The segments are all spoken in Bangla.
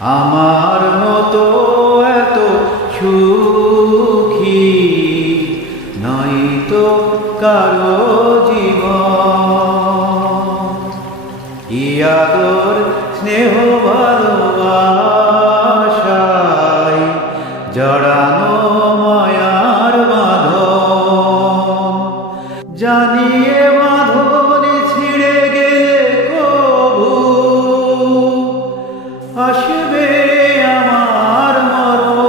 আমার মতো এত সুখী নাই তো কারো জীবন। কি আদর স্নেহ ভালোবাসায় জড়ানো মায়ার বাঁধন। জানিয়ে বাঁধন ছিঁড়ে গেলে কবু আসবে আমার মরণ।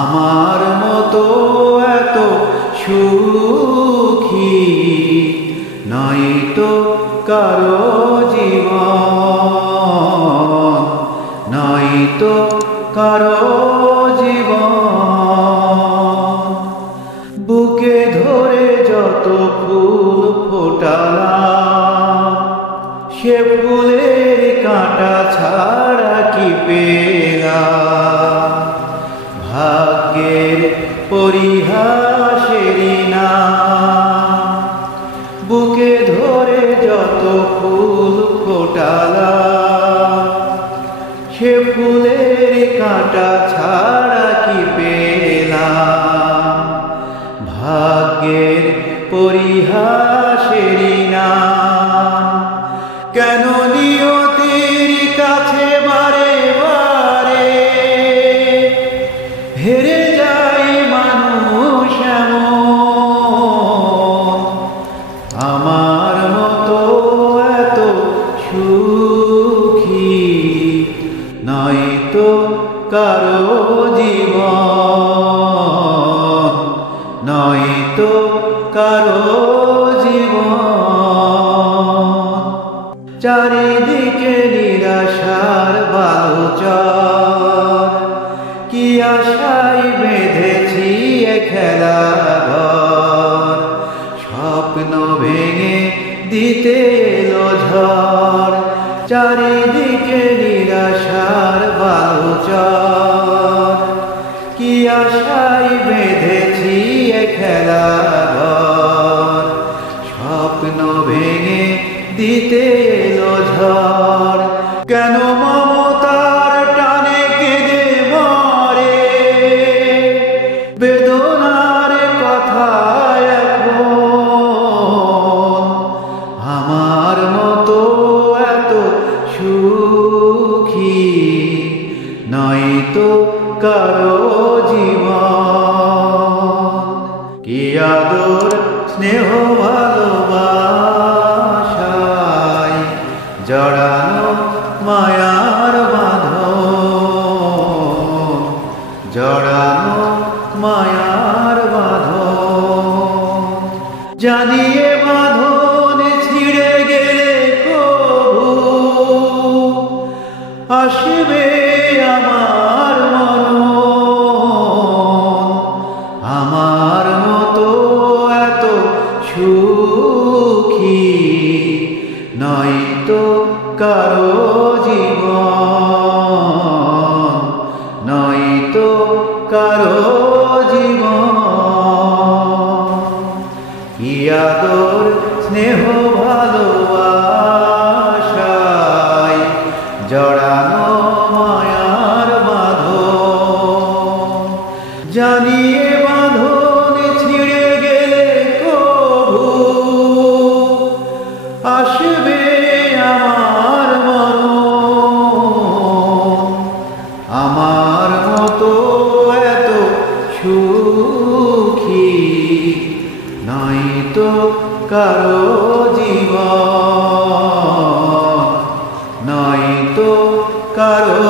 আমার মতো এত সুখী নাই তো কারো জীবন, নাই তো কারো জীবন। বুকে ধরে যত ফুল ফোটালাম, সে ফুলের কাঁটা ছাড়া কি পেলাম। ভাগ্যের পরিহাসেরই না, বুকে ধরে যত ফুল ফোটালাম, সে ফুলের কাঁটা ছাড়া কি পেলাম। ভাগ্যের পরিহাসেরই না, কেন নিয়তির কাছে বারে বারে হেরে যায় মানুষ এমন। আমার মতো এত সুখী নাই তো কারো জীবন, নাই তো কারো জীবন। চারিদিকে নিরাশার বালুচর, কি আশায় বেঁধেছি এ খেলাঘর। স্বপ্ন ভেঙে দিতে এলো ঝড়, চারিদিকে নিরাশার বালুচর। কি আশায় বেঁধেছি এ খেলাঘর, স্বপ্ন ভেঙে দিতে এলো ঝড়। কেন মমতার টানে কেঁদে মরে বেদনার কথা এখন। আমার মতো এত সুখী নাই তো কারো জীবন। কি আদর স্নেহ ভালোবাসায় জড়ানো মায়ার বাঁধন, জড়ানো মায়ার বাঁধন। জানিয়ে বাঁধন ছিঁড়ে গেলে কবু আসবে আমার মরণ। আমার মতো এত সুখী নাই তো কারো জীবন, নাই তো কারো জীবন। কি আদর স্নেহ ভালোবাসায় জড়ানো মায়ার বাঁধন। জানিয়ে বাঁধন ছিঁড়ে গেলে কবু আসবে আমার মরণ। আমার মতো এত সুখী নাই তো কারো জীবন, নাই তো কারো